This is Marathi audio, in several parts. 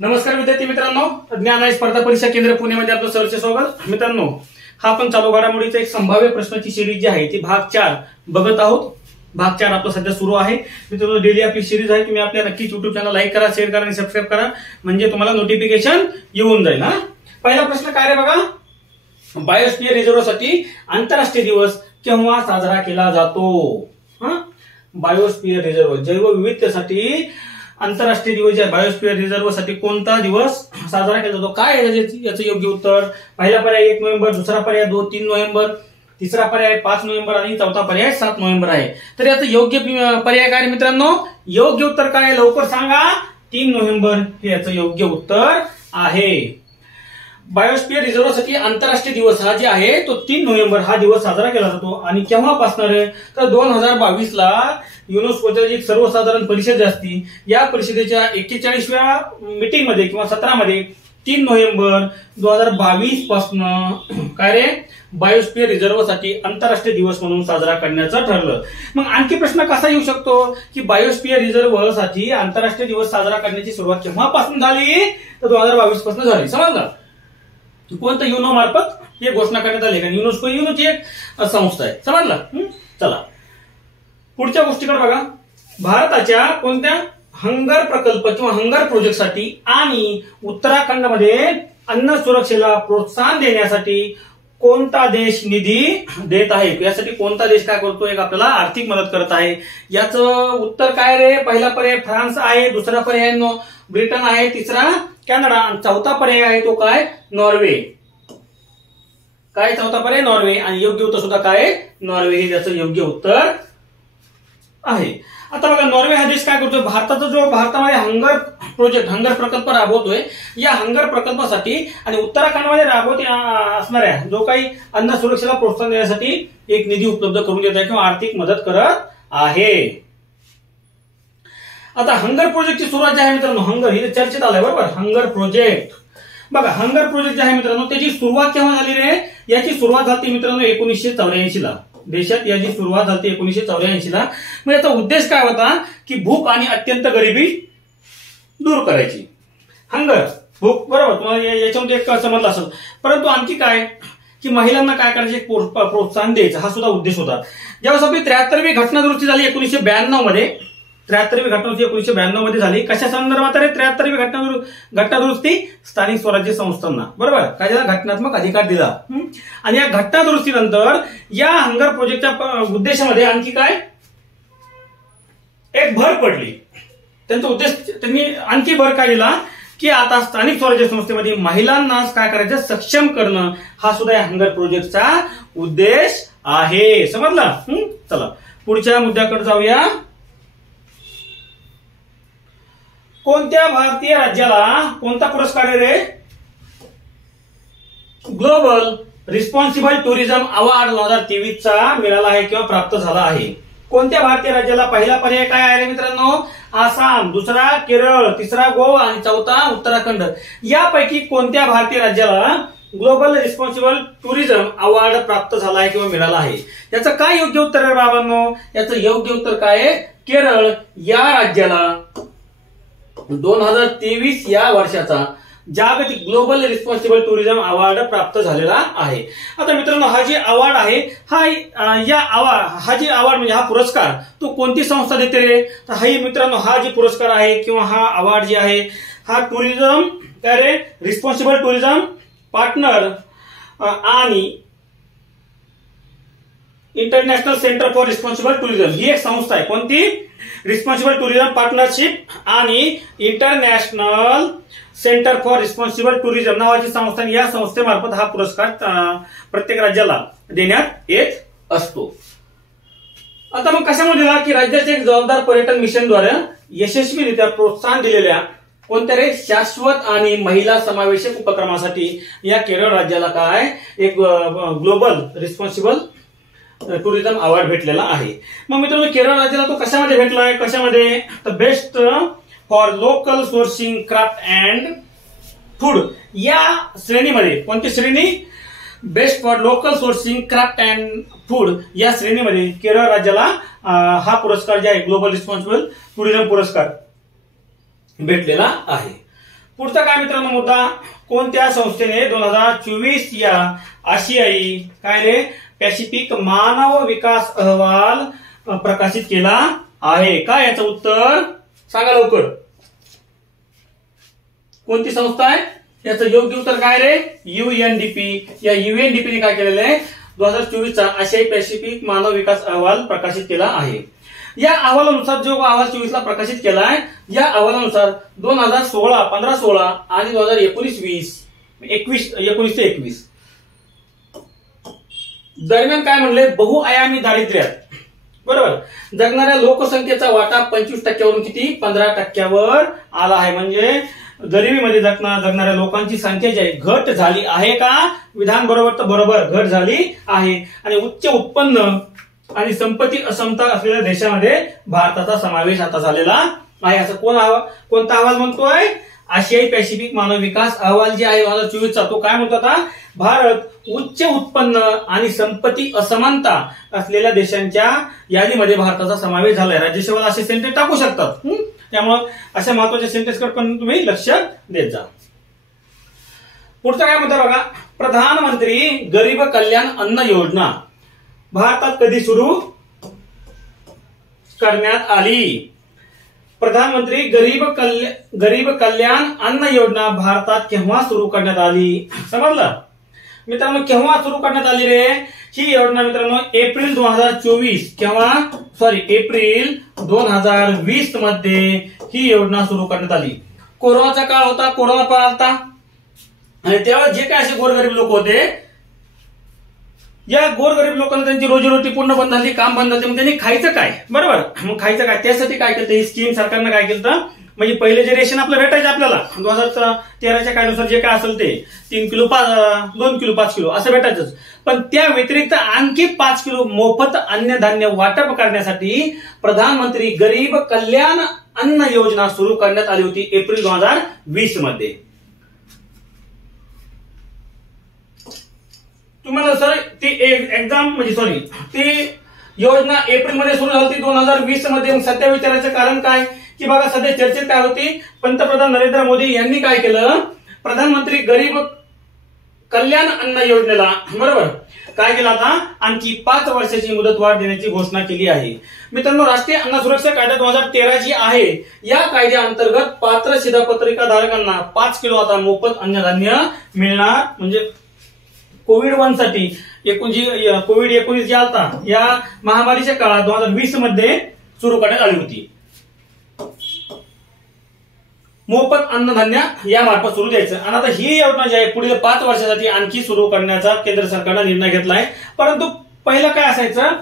नमस्कार विद्यार्थी मित्रांनो, ज्ञान आणि स्पर्धा परीक्षा केंद्र पुणेमध्ये आपलं सहर्ष स्वागत। मित्रांनो, हा आपण चालू घडामोडीचा एक संभाव्य प्रश्नाची सिरीज जी आहे ती भाग 4 बघत आहोत। भाग 4 आपला सध्या सुरू आहे। मित्रांनो, डेली आपली सिरीज आहे, तुम्ही आपल्या नक्कीच YouTube चॅनल लाईक करा, शेअर करा आणि सबस्क्राईब करा, म्हणजे तुम्हाला नोटिफिकेशन येऊन जाईल। हा पहिला प्रश्न काय रे बघा, बायोस्फियर रिझर्वसाठी आंतरराष्ट्रीय दिवस केव्हा साजरा केला जातो? बायोस्फियर रिझर्व जैवविविधतेसाठी आंतरराष्ट्रीय दिवस आहे, बायोस्फियर रिझर्व साठी कोणता दिवस साजरा केला जातो? काय याचं योग्य उत्तर? पहिला पर्याय 1 नोव्हेंबर, दुसरा पर्याय 3 नोव्हेंबर, तिसरा पर्याय 5 नोव्हेंबर आणि चौथा पर्याय 7 नोव्हेंबर आहे। तर याचं योग्य पर्याय काय मित्रांनो? योग्य उत्तर काय आहे लवकर सांगा? 3 नोव्हेंबर हे याचं योग्य उत्तर आहे। बायोस्फियर रिझर्वसाठी आंतरराष्ट्रीय दिवस हा जे आहे तो 3 नोव्हेंबर हा दिवस साजरा केला जातो आणि केव्हापासून आहे तर 2022 ला युनेस्कोच्या जी सर्वसाधारण परिषद असते या परिषदेच्या 41व्या मीटिंग मध्ये किंवा सत्रामध्ये 3 नोव्हेंबर 2022 पासून काय रे बायोस्फियर रिझर्वसाठी आंतरराष्ट्रीय दिवस म्हणून साजरा करण्याचं ठरलं। मग आणखी प्रश्न कसा येऊ शकतो की बायोस्फियर रिझर्वसाठी आंतरराष्ट्रीय दिवस साजरा करण्याची सुरुवात केव्हापासून झाली तर 2022 पासून झाली। समजलं? कोणतं युनो मार्फत हे घोषणा करण्यात आली का? युनेस्को युनोची एक संस्था आहे। समजलं? चला पुढच्या गोष्टीकडे बघा, भारताच्या कोणत्या हंगर प्रकल्प किंवा हंगर प्रोजेक्टसाठी आणि उत्तराखंडमध्ये अन्न सुरक्षेला प्रोत्साहन देण्यासाठी कोणता देश निधी देत आहे? यासाठी कोणता देश काय करतो? एक आपल्याला आर्थिक मदत करत आहे। याचं उत्तर काय रे? पहिला पर्याय फ्रान्स आहे, दुसरा पर्याय ब्रिटन आहे, तिसरा कॅनडा आणि चौथा पर्याय आहे तो काय? नॉर्वे। काय चौथा पर्याय? नॉर्वे। आणि योग्य उत्तर सुद्धा काय? नॉर्वे हे त्याचं योग्य उत्तर आहे। आता बघा, नॉर्वे हा देश काय करतोय? भारतामध्ये हंगर प्रोजेक्ट हंगर प्रकल्प राबवतोय। या हंगर प्रकल्पासाठी आणि उत्तराखंडमध्ये राबवत असणाऱ्या जो काही अन्न सुरक्षेला प्रोत्साहन देण्यासाठी एक निधी उपलब्ध करून देत आहे किंवा आर्थिक मदत करत आहे। आता हंगर प्रोजेक्टची सुरुवात जी आहे मित्रांनो, हंगर हे चर्चेत आलंय बरोबर। हंगर प्रोजेक्ट बघा, हंगर प्रोजेक्ट जे आहे मित्रांनो त्याची सुरुवात केव्हा झाली रे? याची सुरुवात झाली मित्रांनो 1984 ला। देशात याची सुरुवात झाली 1984 ला। मग याचा उद्देश काय होता की भूक आणि अत्यंत गरिबी दूर करायची। हंगर भूक बरोबर, तुम्हाला याच्यामध्ये एक समजलं असेल। परंतु आणखी काय की महिलांना काय करायचे? प्रोत्साहन द्यायचं हा सुद्धा उद्देश होता। ज्यावेळेस आपली 73वी घटना दुरुस्ती झाली 1992 मध्ये, 73वी घटना दुरुस्ती 1992 मध्ये झाली। कशा संदर्भात रे 73वी घटना दुरुस्ती? स्थानिक स्वराज्य संस्थांना बरोबर काय झाला? घटनात्मक अधिकार दिला। आणि या घटना दुरुस्तीनंतर या हंगर प्रोजेक्टच्या उद्देशामध्ये आणखी काय एक भर पडली। त्यांचा उद्देश त्यांनी आणखी भर काय दिला की आता स्थानिक स्वराज्य संस्थेमध्ये महिलांना काय करायचं? सक्षम करणं हा सुद्धा या हंगर प्रोजेक्टचा उद्देश आहे। समजलं? चला पुढच्या मुद्द्याकडे जाऊया। कोणत्या भारतीय राज्याला कोणता पुरस्कार आहे रे? ग्लोबल रिस्पॉन्सिबल टुरिझम अवॉर्ड 2023 चा मिळाला आहे किंवा प्राप्त झाला आहे। कोणत्या भारतीय राज्याला? पहिला पर्याय काय आहे रे मित्रांनो? आसाम, दुसरा केरळ, तिसरा गोवा आणि चौथा उत्तराखंड। यापैकी कोणत्या भारतीय राज्याला ग्लोबल रिस्पॉन्सिबल टुरिझम अवॉर्ड प्राप्त झाला आहे किंवा मिळाला आहे? याचं काय योग्य उत्तर आहे बाबांनो? याचं योग्य उत्तर काय आहे? केरळ या राज्याला 2023 या वर्षाचा जागतिक ग्लोबल रिस्पॉन्सिबल टुरिझम अवॉर्ड प्राप्त झालेला आहे। आता मित्रांनो, हा जे अवॉर्ड आहे हा जे अवॉर्ड म्हणजे हा पुरस्कार तो कोणती संस्था देते रे? तर हा मित्रांनो हा जे पुरस्कार आहे किंवा हा अवॉर्ड जे आहे हा टुरिझम काय रे रिस्पॉन्सिबल टुरिझम पार्टनर आणि international centre for responsible tourism ही एक संस्था आहे। कोणती? रिस्पॉन्सिबल टुरिझम पार्टनरशिप आणि international centre for responsible tourism नावाची संस्था। या संस्थेमार्फत हा पुरस्कार प्रत्येक राज्याला देण्यात येत असतो। आता मग कशामध्ये दिला की राज्याचे एक जबाबदार पर्यटन मिशनद्वारे यशस्वीरित्या प्रोत्साहन दिलेल्या कोणत्या रे शाश्वत आणि महिला समावेशक उपक्रमासाठी या केरळ राज्याला काय एक ग्लोबल रिस्पॉन्सिबल टुरिझम अवॉर्ड भेटलेला आहे। मग मित्रांनो, केरळ राज्याला तो कशामध्ये भेटलाय? कशामध्ये? तर best for local sourcing craft and food या श्रेणीमध्ये। कोणती श्रेणी? Best for local sourcing craft and food या श्रेणीमध्ये केरळ राज्याला हा पुरस्कार जे आहे ग्लोबल रिस्पॉन्सिबल टुरिझम पुरस्कार भेटलेला आहे। पुढचा काय मित्रांनो मुद्दा, कोणत्या संस्थेने 2024 या आशियाई काय रे पॅसिफिक मानव विकास अहवाल प्रकाशित केला आहे? काय याचं उत्तर सांगा लवकर. कोणती संस्था आहे? याचं योग्य उत्तर काय रे? UNDP. या UNDP ने काय केलेलं आहे? 2024 चा आशियाई पॅसिफिक मानव विकास अहवाल प्रकाशित केला आहे. या अहवालानुसार जो अहवाल 24 ला प्रकाशित केला आहे, या अहवालानुसार 2016, 15-16 आणि 2019-20, 19 दरम्यान काय म्हणले? बहुआयामी दारिद्र्यात बरोबर जगणाऱ्या लोकसंख्येचा वाटा 25% किती 15% आला आहे. म्हणजे गरिबीमध्ये जगणाऱ्या लोकांची संख्या जी आहे घट झाली आहे का? विधान बरोबर तर बरोबर घट झाली आहे. आणि उच्च उत्पन्न आणि संपत्ती असमता असलेल्या देशामध्ये भारताचा समावेश आता झालेला आहे. असं कोणता अहवाल म्हणतोय? आशियाई पॅसिफिक मानव विकास अहवाल जे आहे 2024 चा, तो काय म्हणतो आता? भारत उच्च उत्पन्न आणि संपत्ती असमानता असलेल्या देशांच्या यादीमध्ये भारताचा समावेश झालाय. राज्यसेवेला असे सेंटेन्स टाकू शकतात. त्यामुळे अशा महत्वाच्या सेंटेन्स कडे पण तुम्ही लक्ष देत जा. पुढचा काय म्हणतो बघा, प्रधानमंत्री गरीब कल्याण अन्न योजना भारतात कधी सुरू करण्यात आली? प्रधानमंत्री गरीब कल्याण अन्न योजना भारतात केव्हा सुरू करण्यात आली? समजलं मित्रांनो? केव्हा सुरू करण्यात आली रे ही योजना? मित्रांनो एप्रिल 2024 एप्रिल 2020 मध्ये ही योजना सुरू करण्यात आली. कोरोनाचा काळ होता, कोरोना पण आलता आणि तेव्हा जे काय असे गोरगरीब लोक होते, या गोरगरीब लोकांना त्यांची रोजीरोटी पूर्ण बंद झाली, काम बंद झाले. मग त्यांनी खायचं काय? बरोबर, मग खायचं काय? त्यासाठी काय केलं? ही स्कीम सरकारनं काय केलं? म्हणजे पहिले जे रेशन आपलं भेटायचं आपल्याला 2013च्या कायद्यानुसार जे काय असेल ते 3 किलो 2 किलो 5 किलो असं भेटायचंच. पण त्या व्यतिरिक्त आणखी 5 किलो मोफत अन्नधान्य वाटप करण्यासाठी प्रधानमंत्री गरीब कल्याण अन्न योजना सुरू करण्यात आली होती एप्रिल 2020 मध्ये. तुम्हाला सर ती एक्झाम म्हणजे ती योजना एप्रिल मध्ये सुरू झाली 2020 मध्ये. सध्या विचारायचं कारण काय की बघा सध्या चर्चेत काय होती, पंतप्रधान नरेंद्र मोदी यांनी काय केलं? प्रधानमंत्री गरीब कल्याण अन्न योजनेला बरोबर काय केलं? आता आणखी 5 वर्षाची मुदतवाढ देण्याची घोषणा केली आहे. मित्रांनो राष्ट्रीय अन्न सुरक्षा कायदा 2013 जी आहे, या कायद्याअंतर्गत पात्र शिधापत्रिका धारकांना 5 किलो आता मोफत अन्नधान्य मिळणार. म्हणजे कोविड-1 साठी कोविड-19 जे आलता या महामारीच्या काळात 2020 मध्ये सुरू करण्यात आली होती. मोफत अन्नधान्य या मार्फत सुरू द्यायचं. आणि आता ही योजना जी आहे पुढील 5 वर्षासाठी आणखी सुरू करण्याचा केंद्र सरकारनं निर्णय घेतलाय. परंतु पहिलं काय असायचं,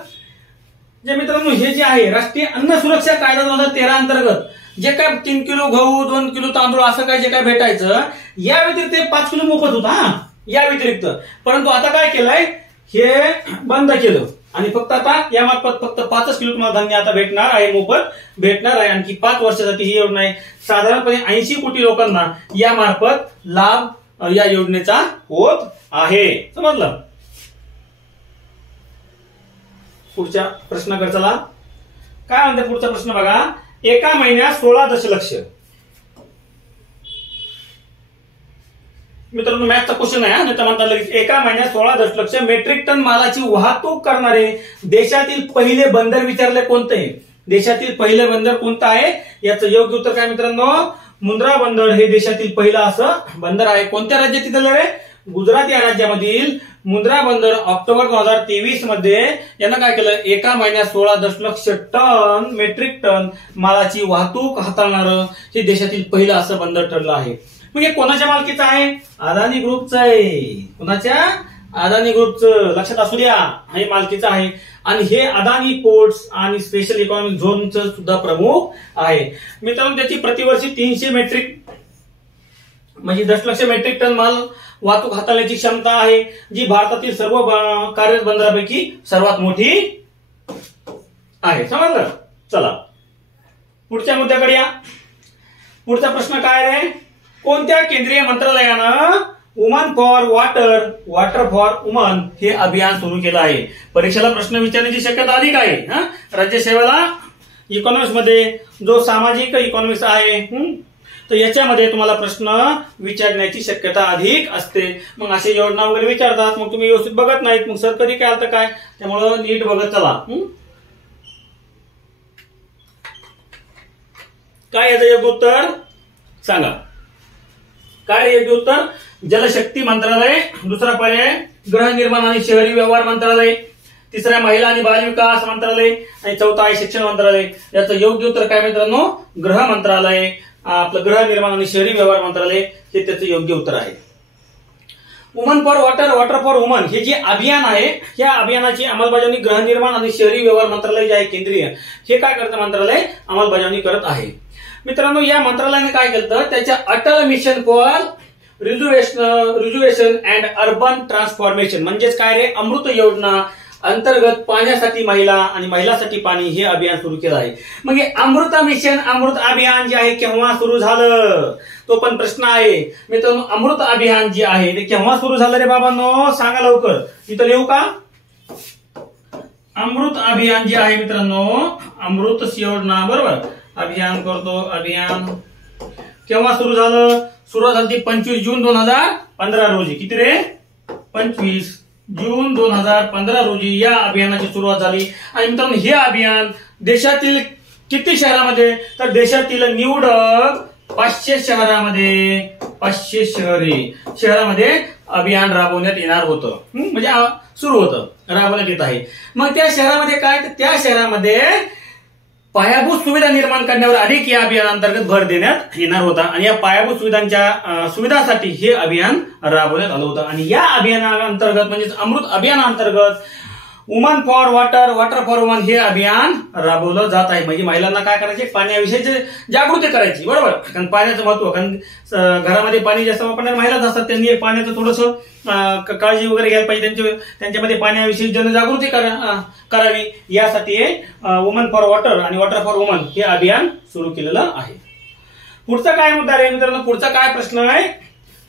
जे मित्रांनो हे जे आहे राष्ट्रीय अन्न सुरक्षा कायदा 2013 अंतर्गत जे काय 3 किलो गहू 2 किलो तांदूळ असं काय जे काय भेटायचं, या व्यतिरिक्त 5 किलो मोफत होता या व्यतिरिक्त. परंतु आता काय केलंय, हे बंद केलं आणि फक्त आता यामार्फत फक्त 5 किलो तुम्हाला धान्य आता भेटणार आहे, मोफत भेटणार आहे. आणखी 5 वर्षासाठी ही योजना आहे. साधारणपणे 80 कोटी लोकांना यामार्फत लाभ या योजनेचा होत आहे. समजलं? पुढच्या प्रश्नाकडे चला. काय म्हणते पुढचा प्रश्न बघा, एका महिन्यात 16 दशलक्ष. मित्रांनो मॅथचा क्वेश्चन आहे. नाही तर म्हणता लगेच एका महिन्यात 16 दशलक्ष मेट्रिक टन मालाची वाहतूक करणारे देशातील पहिले बंदर विचारले कोणते? देशातील पहिले बंदर कोणतं आहे याचं योग्य उत्तर काय मित्रांनो? मुंद्रा बंदर हे देशातील पहिलं असं बंदर आहे. कोणत्या राज्यातील रे? गुजरात या राज्यामधील मुंद्रा बंदर ऑक्टोबर 2023 मध्ये यानं काय केलं, एका महिन्यात 16 दशलक्ष टन मेट्रिक टन मालाची वाहतूक हाताळणारं हे देशातील पहिलं असं बंदर ठरलं आहे. मग हे कोणाच्या मालकीचं आहे? अदानी ग्रुपचं आहे. कोणाच्या? अदानी ग्रुपचं. लक्षात असू द्या, हे मालकीचं आहे. आणि हे अदानी पोर्ट्स आणि स्पेशल इकॉनॉमिक झोनचं सुद्धा प्रमुख आहे. मित्रांनो त्याची प्रतिवर्षी 300 दशलक्ष मेट्रिक टन माल वाहतूक हाताळण्याची क्षमता आहे, जी भारतातील सर्व कार्यरत बंदरापैकी सर्वात मोठी आहे. समजलं? चला पुढच्या मुद्द्याकडे या. पुढचा प्रश्न काय आहे? कोणत्या केंद्रीय मंत्रालयानं woman for water for woman हे अभियान सुरू केलं आहे? परीक्षेला प्रश्न विचारण्याची शक्यता अधिक आहे. राज्यसेवेला इकॉनॉमिक्स मध्ये जो सामाजिक इकॉनॉमिक्स आहे तर याच्यामध्ये तुम्हाला प्रश्न विचारण्याची शक्यता अधिक असते. मग अशी योजना वगैरे विचारतात, मग तुम्ही व्यवस्थित बघत नाहीत, मग सर कधी काय आलं काय, त्यामुळं नीट बघत चला. काय याचं योग्य उत्तर सांगा. काय योग्य उत्तर? जलशक्ती मंत्रालय. दुसरा पर्याय गृहनिर्माण आणि शहरी व्यवहार मंत्रालय. तिसरा महिला आणि बाल विकास मंत्रालय आणि चौथा आहे शिक्षण मंत्रालय. याचं योग्य उत्तर काय मित्रांनो? गृह मंत्रालय, आपलं गृहनिर्माण आणि शहरी व्यवहार मंत्रालय हे त्याचं योग्य उत्तर आहे. Woman for water, water for woman हे जे अभियान आहे, या अभियानाची अंमलबजावणी गृहनिर्माण आणि शहरी व्यवहार मंत्रालय जे आहे केंद्रीय, हे काय करतं मंत्रालय? अंमलबजावणी करत आहे. मित्रांनो, या मंत्रालयाने काय केलं? त्याच्या Atal mission for rejuvenation and urban transformation म्हणजेच काय रे, अमृत योजना अंतर्गत पाण्यासाठी महिला आणि महिलांसाठी पाणी हे अभियान सुरू केलं आहे. मग हे अमृत मिशन, अमृत अभियान जे आहे केव्हा सुरू झालं, तो पण प्रश्न आहे. मित्रांनो, अमृत अभियान जे आहे ते केव्हा सुरू झालं रे बाबांनो? सांगा लवकर. इथं लिहू का? अमृत अभियान जे आहे मित्रांनो, अमृत योजना, बरोबर, अभियान करतो. अभियान केव्हा सुरू झालं? सुरुवात झाली 25 जून 2015 रोजी. किती रे? 25 जून 2015 रोजी या अभियानाची सुरुवात झाली. आणि मित्रांनो, हे अभियान देशातील किती शहरामध्ये? तर देशातील निवडक 500 शहरामध्ये, 500 शहरामध्ये अभियान राबवण्यात येणार होतं. म्हणजे सुरू होतं, राबवण्यात येत आहे. मग त्या शहरामध्ये काय? तर त्या शहरामध्ये पायाभूत सुविधा निर्माण करण्यावर अधिक या अभियानांतर्गत भर देण्यात येणार होता. आणि या पायाभूत सुविधांसाठी हे अभियान राबवण्यात आलं होतं. आणि या अभियानाअंतर्गत म्हणजेच अमृत अभियानाअंतर्गत woman for water, water for woman हे अभियान राबवलं जात आहे. म्हणजे महिलांना काय करायचे? पाण्याविषयी जागृती करायची, बरोबर. कारण पाण्याचं महत्व, कारण घरामध्ये पाणी जास्त वापरणारे महिलाच असतात, त्यांनी पाण्याचं थोडंसं काळजी वगैरे घ्यायला पाहिजे, त्यांच्यामध्ये पाण्याविषयी जनजागृती करावी, यासाठी वुमन फॉर वॉटर आणि वॉटर फॉर वुमन हे अभियान सुरू केलेलं आहे. पुढचा काय मुद्दा आहे मित्रांनो? पुढचा काय प्रश्न आहे?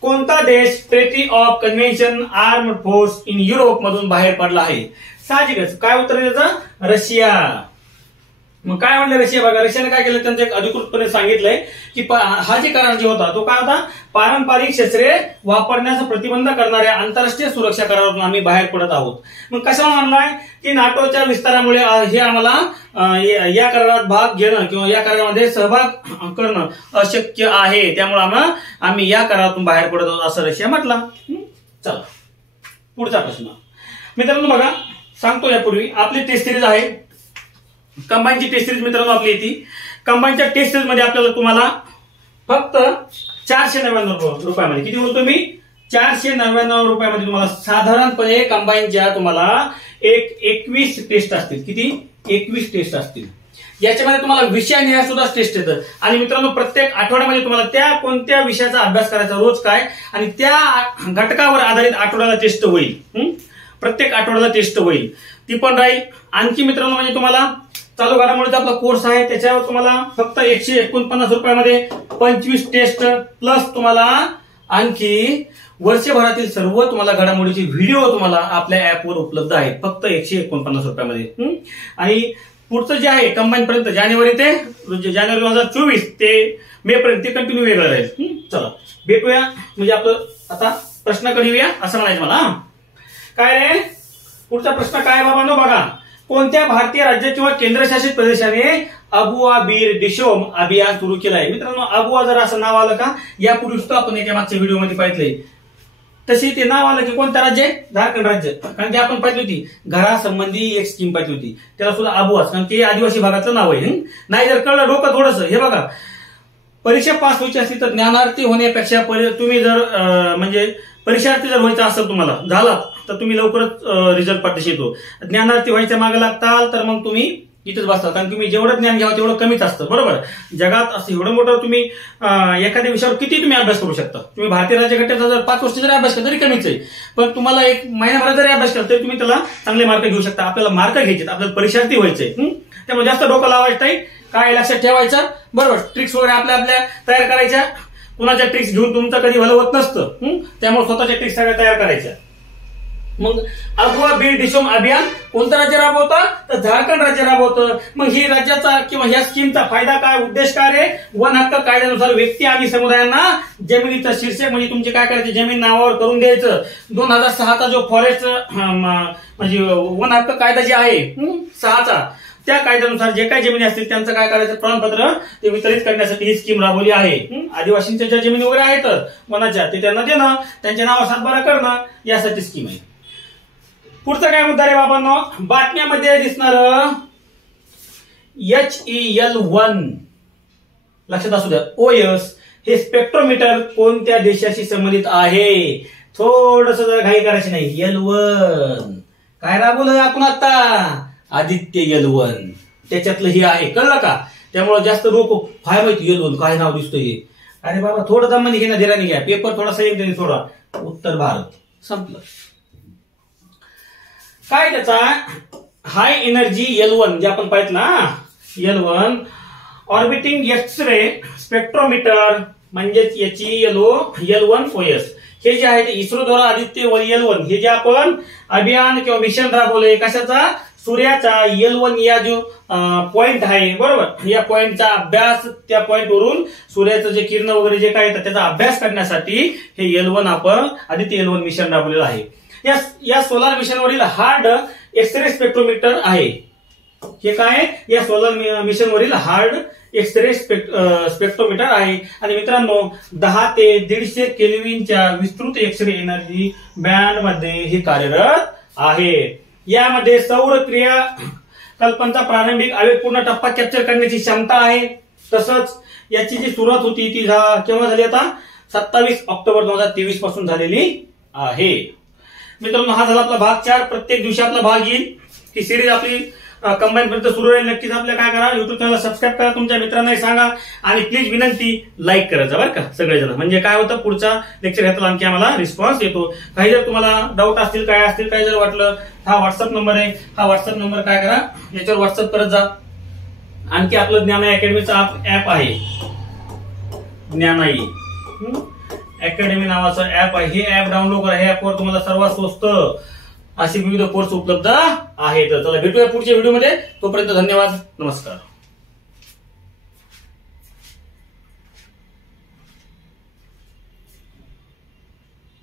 कोणता देश treaty of convention armed force in Europe मधून बाहेर पडला आहे? साहजिकच काय उत्तर आहे त्याचं? रशिया. मग काय म्हणलं रशिया? बघा, रशियाने काय केलं? त्यांचं एक अधिकृतपणे सांगितलंय की हा जे करार जो होता तो काय होता? पारंपरिक शस्त्रे वापरण्याचा प्रतिबंध करणाऱ्या आंतरराष्ट्रीय सुरक्षा करारातून आम्ही बाहेर पडत आहोत. मग कशा म्हणलाय की नाटोच्या विस्तारामुळे हे आम्हाला या करारात भाग घेणं किंवा या करारामध्ये सहभाग करणं अशक्य आहे, त्यामुळे आम्ही या करारातून बाहेर पडत आहोत असं रशिया म्हटला. चला पुढचा प्रश्न मित्रांनो, बघा सांगतो यापूर्वी आपली टेस्ट सिरीज आहे, कंबाईनची टेस्ट सिरीज मित्रांनो आपली येते. कंबाईनच्या टेस्ट सिरीज मध्ये आपल्याला तुम्हाला फक्त 499 रुपयामध्ये, किती बोलतो मी? 499 रुपयामध्ये तुम्हाला साधारणपणे कंबाईनच्या तुम्हाला 21 टेस्ट असतील. किती? 21 टेस्ट असतील. याच्यामध्ये तुम्हाला विषय निहाय सुद्धा टेस्ट येतं. आणि मित्रांनो, प्रत्येक आठवड्यामध्ये तुम्हाला त्या कोणत्या विषयाचा अभ्यास करायचा, रोज काय, आणि त्या घटकावर आधारित आठवड्याला टेस्ट होईल. प्रत्येक आठवड्याला टेस्ट होईल, ती पण राहील. आणखी मित्रांनो, म्हणजे तुम्हाला चालू घडामोडीचा आपला कोर्स आहे, त्याच्यावर तुम्हाला फक्त 149 रुपयामध्ये 25 टेस्ट प्लस तुम्हाला आणखी वर्षभरातील सर्व तुम्हाला घडामोडीचे व्हिडिओ तुम्हाला आपल्या ऍपवर उपलब्ध आहेत, फक्त 149 रुपयामध्ये. आणि पुढचं जे आहे कंबाईन पर्यंत, जानेवारी 2024 ते मे पर्यंत ते कंटिन्यू वेगळं राहील. चला भेटूया, म्हणजे आपलं आता प्रश्नाकडे येऊया असं म्हणायचं मला. काय रे पुढचा प्रश्न काय बाबांनो? बघा, कोणत्या भारतीय राज्य किंवा केंद्रशासित प्रदेशाने अबुआ बीर डिशोम अभियान सुरू केलं आहे? मित्रांनो, अबुआ जर असं नाव आलं का, यापूर्वी सुद्धा आपण एका मागच्या व्हिडिओमध्ये पाहिलंय, तशी ते नाव आलं की कोणतं राज्य? झारखंड राज्य. कारण ते आपण पाहिली होती घरासंबंधी एक स्कीम पाहिली होती, त्याला सुद्धा अबुआच, कारण ते आदिवासी भागातलं नाव आहे. नाही जर कळलं डोकं थोडंसं, हे बघा, परीक्षा पास व्हायची असली तर ज्ञानार्थी होण्यापेक्षा तुम्ही जर म्हणजे परीक्षार्थी जर व्हायचं असेल तुम्हाला झालात तर तुम्ही लवकरच रिझल्ट पाठीशी येतो. ज्ञानार्थी व्हायच्या मागे लागताल तर मग तुम्ही इथेच बसता, कारण तुम्ही जेवढं ज्ञान घ्यावं तेवढं कमीच असतं, बरोबर. जगात असं एवढं मोठं तुम्ही एखाद्या विषयावर किती तुम्ही अभ्यास करू शकता. तुम्ही भारतीय राज्यघटनेचा जर 5 वर्ष जरी अभ्यास केला तरी कमीच आहे, पण तुम्हाला 1 महिनाभरात जरी अभ्यास केला तरी तुम्ही त्याला चांगले मार्क घेऊ शकता. आपल्याला मार्क घ्यायचे, आपल्याला परीक्षार्थी व्हायचंय, त्यामुळे जास्त डोकं लावायचं नाही. काय लक्षात ठेवायचं, बरोबर. ट्रिक्स वगैरे आपल्या तयार करायच्या, कुणाच्या ट्रिक्स घेऊन तुमचं कधी भलं होत नसतं, त्यामुळे स्वतःच्या ट्रिक्स सगळ्या तयार करायच्या. मग अगवा बीड डिशोम अभियान कोणतं राज्य राबवतं, तर झारखंड राज्य राबवतं. मग ही राज्याचा किंवा ह्या स्कीमचा फायदा काय, उद्देश काय रे? वन हक्क कायद्यानुसार व्यक्ती आणि समुदायांना जमिनीचं शीर्षक म्हणजे तुमची काय करायचं, जमीन नावावर करून द्यायचं. 2006चा जो फॉरेस्ट म्हणजे वन हक्क कायदा जे आहे 6चा, त्या कायद्यानुसार जे काही जमिनी असतील त्यांचं काय करायचं, प्रमाणपत्र ते वितरित करण्यासाठी ही स्कीम राबवली आहे. आदिवासींच्या ज्या जमिनी वगैरे आहेत वनाच्या, ते त्यांना देणं, त्यांच्या नावावर सातबारा करणं, यासाठी स्कीम आहे. पुढचा काय मुद्दा रे बाबांनो, बातम्यामध्ये दिसणार HEL1 लक्षात असू द्या, OS हे स्पेक्ट्रोमीटर कोणत्या देशाशी संबंधित आहे? थोडस जर घाई करायची नाही. L1 काय राबवलं आपण आता, आदित्य L1 त्याच्यातलं हे आहे, कळलं का? त्यामुळे जास्त रोक काय माहिती L1 काय नाव दिसतोय. अरे बाबा थोडं दमाने घे ना, धीराने घ्या, पेपर थोडासा एक थोडा. उत्तर भारत संपलं. काय त्याचा हाय एनर्जी L1 जे आपण पाहित ना, L1 ऑर्बिटिंग एक्स-रे स्पेक्ट्रोमीटर म्हणजेच याची L1 OS हे जे आहे ते इस्रोद्वारा आदित्य L1 हे जे आपण अभियान किंवा मिशन राबवलंय, कशाचा, सूर्याचा L1 या जो पॉइंट आहे बरोबर, या पॉइंटचा अभ्यास, त्या पॉइंट वरून सूर्याचं जे किरण वगैरे जे काय येतात त्याचा अभ्यास करण्यासाठी हे L1 आपण आदित्य L1 मिशन राबवलेलं आहे. या सोलार मिशनवरील हार्ड एक्स-रे स्पेक्ट्रोमीटर आहे. हे काय, या सोलार मिशनवरील हार्ड एक्स-रे स्पेक्ट्रोमीटर आहे. आणि मित्रांनो 10 ते 150 केल्विनच्या विस्तृत एक्स-रे एनर्जी बँड मध्ये हे कार्यरत आहे. यामध्ये सौर क्रिया कल्पनचा प्रारंभिक आवेगपूर्ण टप्पा कॅप्चर करण्याची क्षमता आहे. तसंच याची जी सुरुवात होती ती केव्हा झाली, आता 27 ऑक्टोबर 2023 पासून झालेली आहे. मित्रांनो हा झाला आपला भाग 4. प्रत्येक दिवशी आपला भाग येईल. ही सिरीज आपली कंबाईन पर्यंत सुरू राहील. नक्कीच आपल्या काय करा, युट्यूब चॅनल सबस्क्राईब करा, तुमच्या मित्रांनाही सांगा आणि प्लीज विनंती लाईक करायचं बरं का सगळेजण. म्हणजे काय होतं, पुढचा लेक्चर घेताना आणखी आम्हाला रिस्पॉन्स येतो. काही जर तुम्हाला डाऊट असतील, काय असतील, काही जर वाटलं, हा व्हॉट्सअप नंबर आहे, हा व्हॉट्सअप नंबर काय करा, याच्यावर व्हॉट्सअप करत जा. आणखी आपलं ज्ञानाई अकॅडमीचा ऍप आहे, ज्ञानाई अकॅडमी नावाचं ऍप आहे. हे ऍप डाउनलोड करा. हे ऍपवर तुम्हाला सर्वात स्वस्त असे विविध कोर्स उपलब्ध आहेत. चला भेटूया पुढच्या व्हिडिओमध्ये. तोपर्यंत धन्यवाद, नमस्कार.